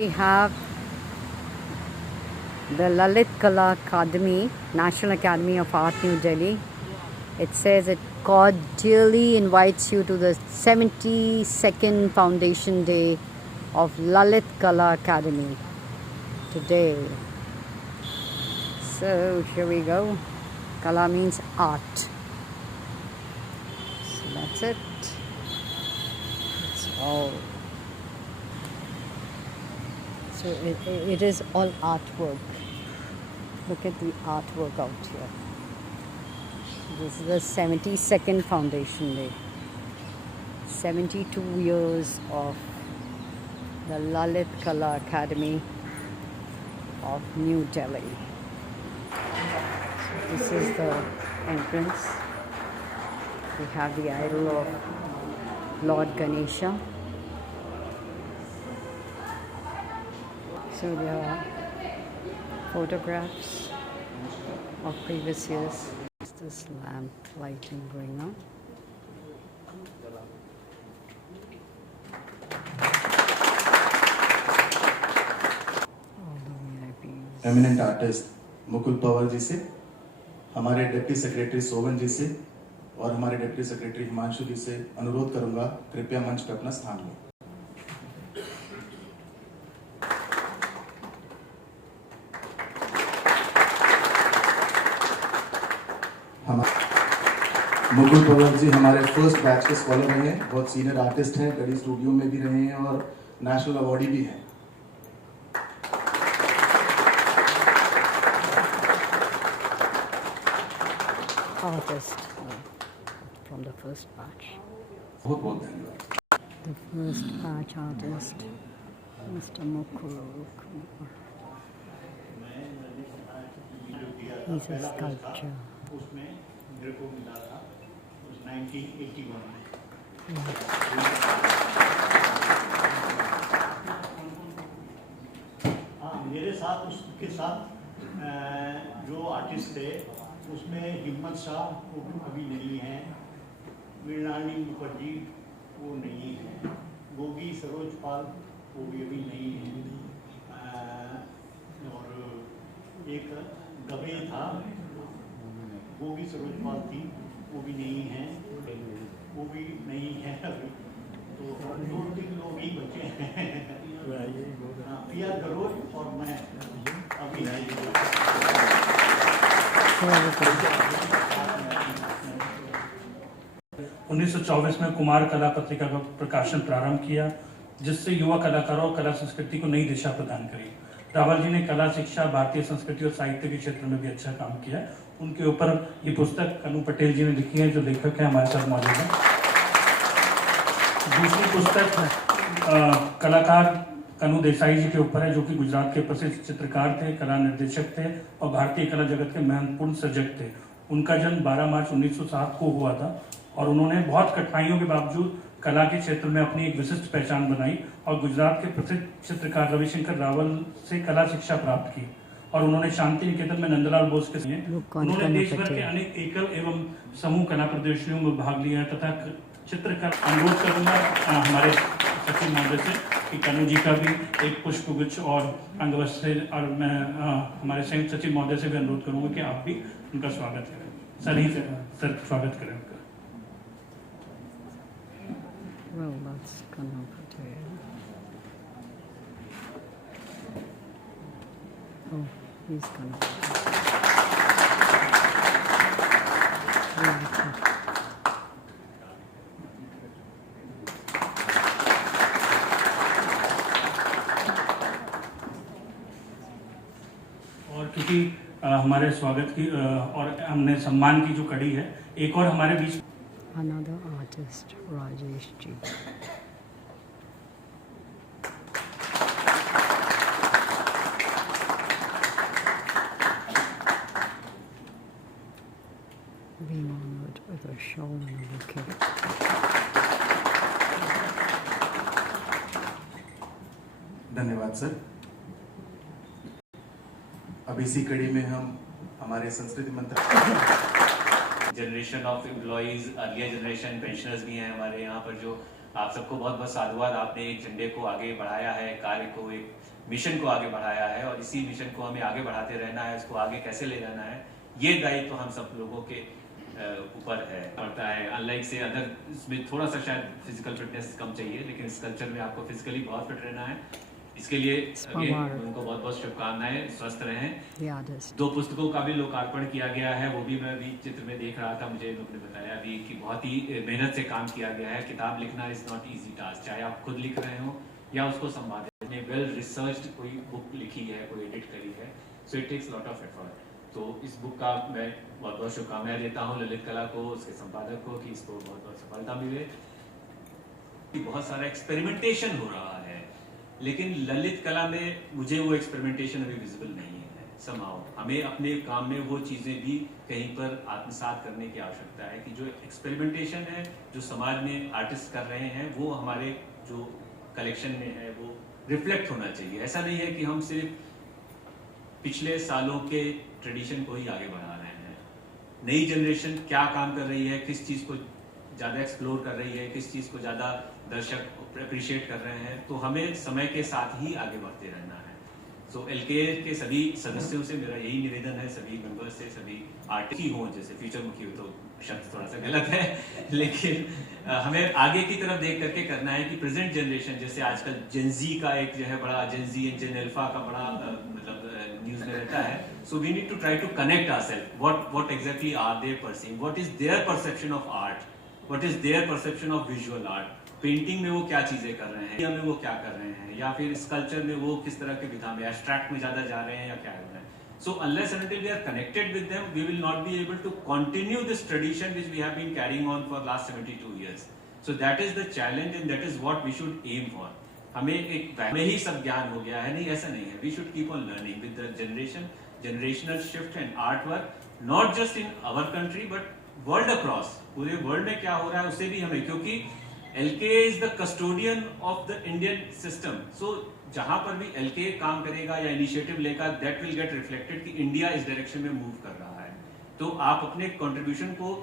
We have the Lalit Kala Academy, National Academy of Art, New Delhi. It says it cordially invites you to the 72nd Foundation Day of Lalit Kala Academy today. So here we go. Kala means art. So that's it. It's all. So it is all artwork. Look at the artwork out here. This is the 72nd Foundation Day. 72 years of the Lalit Kala Academy of New Delhi. So this is the entrance. We have the idol of Lord Ganesha. So there are photographs of previous years. Is this lamp lighting going on? All the VIPs. Eminent artist Mukul Pawar ji से, हमारे deputy secretary सोवन जी से और हमारे deputy secretary Himanshu जी से अनुरोध करूंगा कृपया मंच पर अपना स्थान लें। मुकुल पवार जी हमारे फर्स्ट बैच के स्कॉलर रहे हैं, बहुत सीनियर आर्टिस्ट हैं, गढ़ी स्टूडियो में भी रहे हैं और नेशनल अवार्डी भी हैं। Artist from the first batch. बहुत बहुत धन्यवाद। The first batch artist, Mr. Mukul Kumar. He's a sculpture. उसमें मेरे को मिला था 1981 में। हाँ, मेरे साथ उसके साथ जो आर्टिस्ट थे उसमें हिम्मत शाह वो अभी नहीं है, मृणालिनी मुखर्जी वो नहीं है, गोगी सरोज पाल वो भी अभी नहीं है, और एक दबे था गोगी सरोज पाल थी वो भी नहीं है, वो भी नहीं है अभी, तो 2-3 लोग ही बचे हैं। पिया गरोज और मैं अभी नहीं। 1924 में कुमार कला पत्रिका का प्रकाशन प्रारंभ किया, जिससे युवा कलाकारों और कला संस्कृति को नई दिशा प्रदान करी। रावल जी ने कला, शिक्षा, भारतीय संस्कृति और साहित्य के क्षेत्र में भी अच्छा काम किया। उनके ऊपर ये पुस्तक कनु पटेल जी ने लिखी है, जो लेखक है हमारे साथ मौजूद है। दूसरी पुस्तक कलाकार कनु देसाई जी के ऊपर है, जो कि गुजरात के प्रसिद्ध चित्रकार थे, कला निर्देशक थे और भारतीय कला जगत के महत्वपूर्ण सर्जक थे। उनका जन्म 12 मार्च 1907 को हुआ था और उन्होंने बहुत कठिनाइयों के बावजूद कला के क्षेत्र में अपनी एक विशिष्ट पहचान बनाई और गुजरात के प्रसिद्ध चित्रकार रविशंकर रावल से कला शिक्षा प्राप्त की। और उन्होंने शांति निकेतन में नंदलाल बोस के साथ उन्होंने देश भर के अनेक एकल एवं समूह कला प्रदर्शनियों में भाग लिया तथा चित्रकार। अनुरोध करूंगा हमारे सचिव महोदय से कि कनु जी का भी एक पुष्पगुच्छ और अंगवस्त्र से, और मैं हमारे संयुक्त सचिव महोदय से भी अनुरोध करूंगा कि आप भी उनका स्वागत करें। सर स्वागत करें उनका। Well, that's Kanu Patel. Oh, he's Kanu Patel. और क्योंकि हमारे स्वागत की और हमने सम्मान की जो कड़ी है, एक और हमारे बीच Another artist, Rajesh Ji. Being honored with a shawl and a bouquet. धन्यवाद सर। अब इसी कड़ी में हम हमारे संस्कृति मंत्री generation of employees, earlier generation pensioners भी हैं हमारे यहाँ पर, जो आप सबको बहुत बहुत साधुवाद। आपने एक झंडे को आगे बढ़ाया है, कार्य को, एक मिशन को आगे बढ़ाया है, और इसी मिशन को हमें आगे बढ़ाते रहना है। इसको आगे कैसे ले जाना है, ये दायित्व तो हम सब लोगों के ऊपर है, पड़ता है। अनलाइक से अदर, इसमें थोड़ा सा शायद फिजिकल फिटनेस कम चाहिए, लेकिन इस कल्चर में आपको फिजिकली बहुत फिट रहना है। इसके लिए उनको बहुत बहुत शुभकामनाएं, स्वस्थ रहें। 2 पुस्तकों का भी लोकार्पण किया गया है, वो भी मैं अभी चित्र में देख रहा था, मुझे लोगों ने बताया अभी कि बहुत ही मेहनत से काम किया गया है। किताब लिखना इज नॉट इजी टास्क, चाहे आप खुद लिख रहे हो या उसको संपादित ने वेल रिसर्च्ड कोई बुक लिखी है, कोई एडिट करी है, so it takes lot of effort. तो इस बुक का मैं बहुत बहुत शुभकामनाएं देता हूँ ललित कला को, उसके संपादक को, कि इसको बहुत बहुत सफलता मिले। बहुत सारा एक्सपेरिमेंटेशन हो रहा है, लेकिन ललित कला में मुझे वो एक्सपेरिमेंटेशन अभी विजिबल नहीं है। समाओ हमें अपने काम में वो चीज़ें भी कहीं पर आत्मसात करने की आवश्यकता है कि जो एक्सपेरिमेंटेशन है, जो समाज में आर्टिस्ट कर रहे हैं, वो हमारे जो कलेक्शन में है वो रिफ्लेक्ट होना चाहिए। ऐसा नहीं है कि हम सिर्फ पिछले सालों के ट्रेडिशन को ही आगे बढ़ा रहे हैं। नई जनरेशन क्या काम कर रही है, किस चीज़ को ज़्यादा एक्सप्लोर कर रही है, किस चीज़ को ज़्यादा दर्शक अप्रिशिएट कर रहे हैं, तो हमें समय के साथ ही आगे बढ़ते रहना है। सो एलके के सभी सदस्यों से मेरा यही निवेदन है, सभी मेंबर्स से, सभी आर्टिस्ट ही हों, जैसे फ्यूचर मुखी हो तो शब्द थोड़ा सा गलत है, लेकिन हमें आगे की तरफ देख करके करना है कि प्रेजेंट जनरेशन, जैसे आजकल जेनजी का एक जो है बड़ा, जेनजी एंड जेन अल्फा का बड़ा मतलब न्यूज में रहता है। So we need to try to connect ourself, what exactly are they perceiving, what is their perception of art, what is their perception of visual art. Painting में वो क्या चीजें कर रहे हैं, में वो क्या कर रहे हैं, या फिर स्कल्पचर में वो किस तरह के विधा में, एब्स्ट्रैक्ट में ज्यादा जा रहे हैं या क्या कर रहे हैं। So unless and until we are connected with them, we will not be able to continue this tradition which we have been carrying on for last 72 years. So that is the challenge and that is what we should aim for. हमें एक में ही सब ज्ञान हो गया है, नहीं, ऐसा नहीं है। We should keep on learning with the generational shift and artwork, not just in our country but world across. पूरे वर्ल्ड में क्या हो रहा है उसे भी हमें, क्योंकि LK is the custodian of the Indian system. So जहां पर भी LK काम करेगा या इनिशिएटिव लेगा, that will get reflected कि इंडिया इस डायरेक्शन में मूव कर रहा है। तो आप अपने कंट्रीब्यूशन को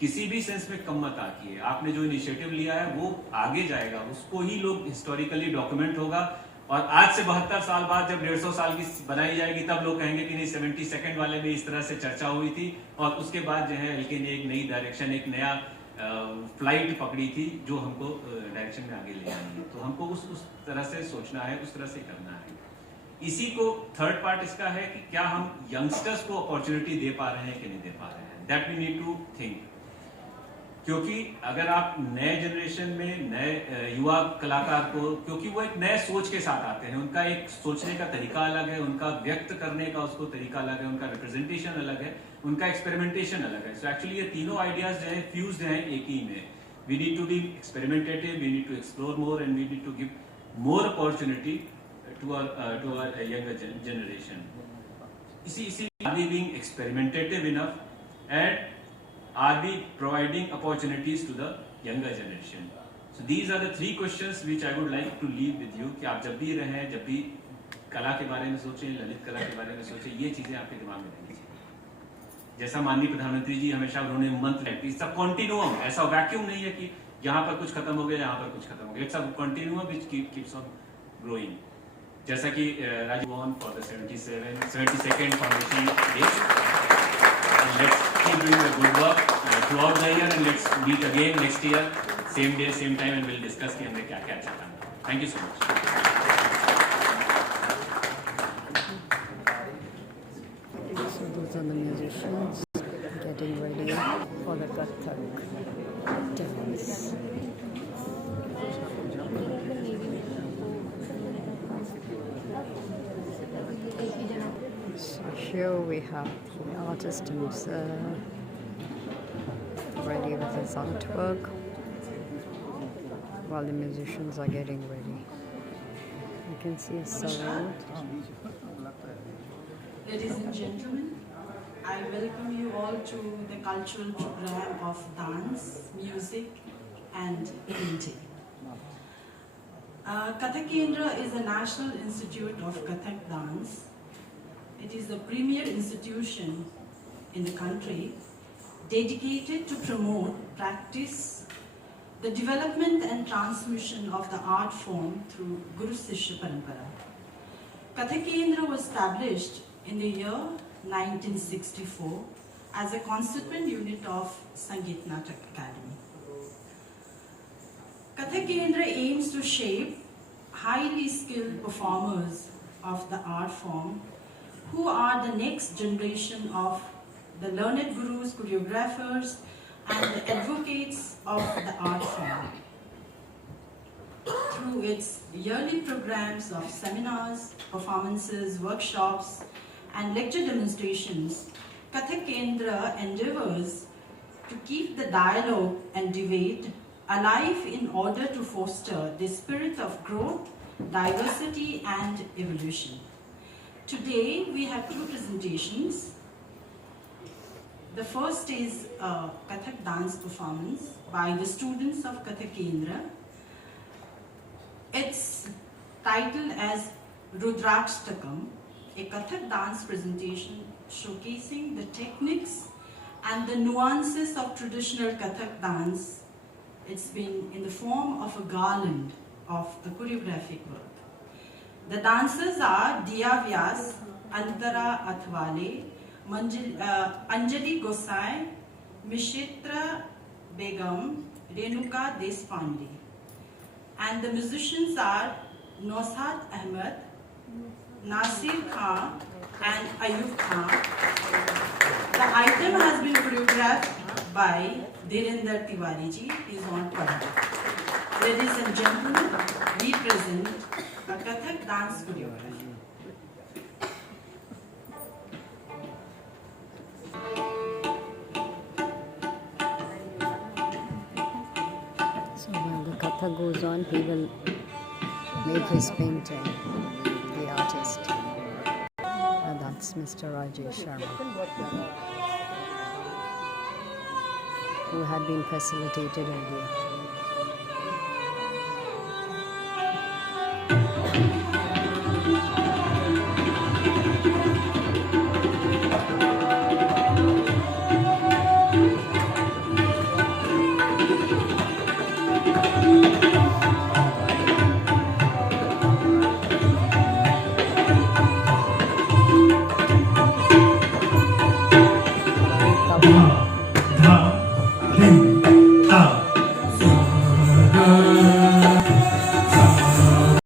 किसी भी सेंस में कम मत आकिए। आपने जो इनिशिएटिव लिया है वो आगे जाएगा, उसको ही लोग हिस्टोरिकली डॉक्यूमेंट होगा, और आज से 72 साल बाद जब 150 साल की बनाई जाएगी तब लोग कहेंगे कि नहीं, 72nd वाले में इस तरह से चर्चा हुई थी, और उसके बाद जो है LK ने एक नई डायरेक्शन, एक नया फ्लाइट पकड़ी थी जो हमको डायरेक्शन में आगे ले आनी है। तो हमको उस तरह से सोचना है, उस तरह से करना है। इसी को थर्ड पार्ट इसका है कि क्या हम यंगस्टर्स को अपॉर्चुनिटी दे पा रहे हैं कि नहीं दे पा रहे हैं, that we need to think. क्योंकि अगर आप नए जनरेशन में नए युवा कलाकार को, क्योंकि वो एक नए सोच के साथ आते हैं, उनका एक सोचने का तरीका अलग है, उनका व्यक्त करने का उसको तरीका अलग है, उनका रिप्रेजेंटेशन अलग है, उनका एक्सपेरिमेंटेशन अलग है। सो एक्चुअली ये तीनों आइडियाज जो है फ्यूज्ड हैं एक ही में। We need to be experimentative, we need to explore more and we need to give more opportunity to our younger generation. इसी are we being experimentative enough and are we providing opportunities to the younger generation? So these are the 3 questions which I would like to leave with you, कि आप जब भी रहें, जब भी कला के बारे में सोचें, ललित कला के बारे में सोचें, ये चीजें आपके दिमाग में रहनी चाहिए। जैसा माननीय प्रधानमंत्री जी हमेशा उन्होंने मंत्र है, इट्स अ कंटिन्यूअम, ऐसा वैक्यूम नहीं है कि यहाँ पर कुछ खत्म हो गया, यहाँ पर कुछ खत्म हो गया, it's a continuum which keeps on growing. जैसा कि Rajiv one for the 72nd foundation day. Let's keep doing the good work throughout the year and let's meet again next year, same day, same time, and we'll discuss कि हमने क्या क्या अच्छा काम किया। Thank you so much. So those are the musicians getting ready for the Kathak dance. So here we have the artist himself ready with his artwork while the musicians are getting ready. You can see a surround. Ladies and gentlemen, I welcome you all to the cultural program of dance, music and painting. Kathak Kendra is a national institute of Kathak dance. It is the premier institution in the country dedicated to promote, practice the development and transmission of the art form through Guru Sishya Parampara. Kathak Kendra was established in the year 1964 as a constituent unit of Sangeet Natak Academy. Kathak Kendra aims to shape highly skilled performers of the art form who are the next generation of the learned gurus, choreographers, and the advocates of the art form. Through its yearly programs of seminars, performances, workshops, and lecture demonstrations, Kathak Kendra endeavors to keep the dialogue and debate alive in order to foster the spirit of growth, diversity, and evolution. Today, we have two presentations. The first is a Kathak dance performance by the students of Kathak Kendra. It's titled as Rudrakstakam, a Kathak dance presentation showcasing the techniques and the nuances of traditional Kathak dance. It's been in the form of a garland of the choreographic work. The dancers are Diya Vyas, Antara Athwale, Anjali Gosai, Mishitra Begum, Renuka Deshpande. And the musicians are Nosat Ahmed, Nasir Khan, and Ayub Khan. The item has been choreographed by Dhirendra Tiwari ji. He is on Padma. Ladies and gentlemen, we present a Kathak dance choreography. So while the Katha goes on, he will make his painting, the artist. And that's Mr. Rajesh Sharma, who had been facilitated earlier.